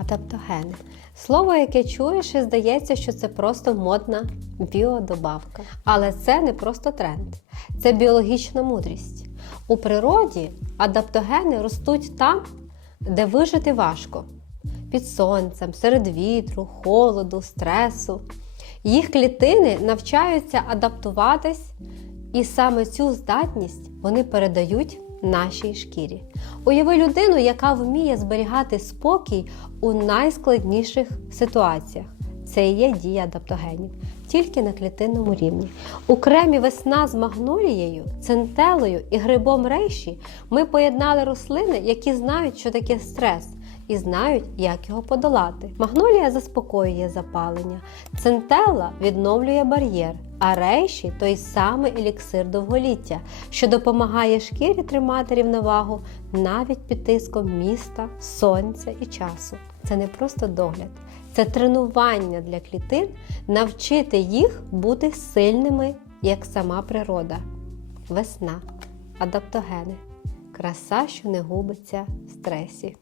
Адаптогени. Слово, яке чуєш, і здається, що це просто модна біодобавка. Але це не просто тренд, це біологічна мудрість. У природі адаптогени ростуть там, де вижити важко. Під сонцем, серед вітру, холоду, стресу. Їх клітини навчаються адаптуватись, і саме цю здатність вони передають нашій шкірі. Уяви людину, яка вміє зберігати спокій у найскладніших ситуаціях. Це і є дія адаптогенів, тільки на клітинному рівні. У кремі весна з магнолією, центелою і грибом рейші ми поєднали рослини, які знають, що таке стрес, і знають, як його подолати. Магнолія заспокоює запалення, центела відновлює бар'єр, а рейші той самий еліксир довголіття, що допомагає шкірі тримати рівновагу навіть під тиском міста, сонця і часу. Це не просто догляд, це тренування для клітин, навчити їх бути сильними, як сама природа. Весна, адаптогени, краса, що не губиться в стресі.